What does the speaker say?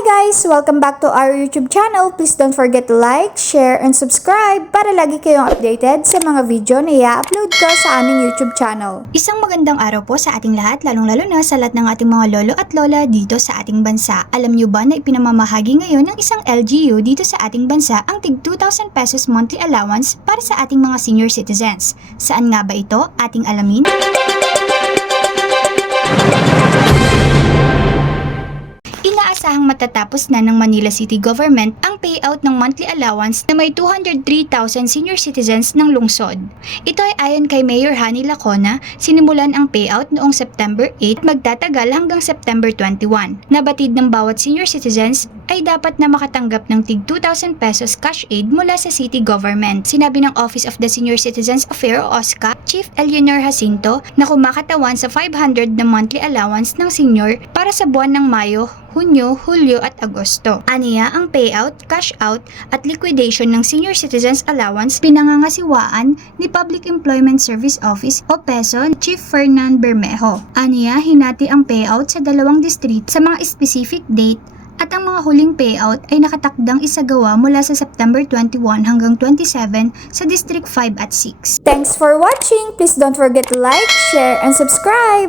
guys! Welcome back to our YouTube channel. Please don't forget to like, share, and subscribe para lagi kayong updated sa mga video na i-upload ko sa aming YouTube channel. Isang magandang araw po sa ating lahat, lalong-lalo na sa lahat ng ating mga lolo at lola dito sa ating bansa. Alam nyo ba na ipinamamahagi ngayon ng isang LGU dito sa ating bansa ang tig 2,000 pesos monthly allowance para sa ating mga senior citizens. Saan nga ba ito? Ating alamin? Inaasahang matatapos na ng Manila City Government ang payout ng monthly allowance na may 203,000 senior citizens ng lungsod. Ito ay ayon kay Mayor Hani Lacona, sinimulan ang payout noong September 8 magtatagal hanggang September 21. Nabatid ng bawat senior citizens ay dapat na makatanggap ng tig 2,000 pesos cash aid mula sa city government. Sinabi ng Office of the Senior Citizens Affairs o OSCA, Chief Eleanor Jacinto na kumakatawan sa 500 na monthly allowance ng senior para sa buwan ng Mayo, Hunyo, Hulyo at Agosto. Aniya ang payout, cash out at liquidation ng Senior Citizens Allowance pinangangasiwaan ni Public Employment Service Office o PESO Chief Fernan Bermejo. Aniya hinati ang payout sa dalawang distrito sa mga specific date at ang mga huling payout ay nakatakdang isagawa mula sa September 21 hanggang 27 sa District 5 at 6. Thanks for watching! Please don't forget to like, share, and subscribe!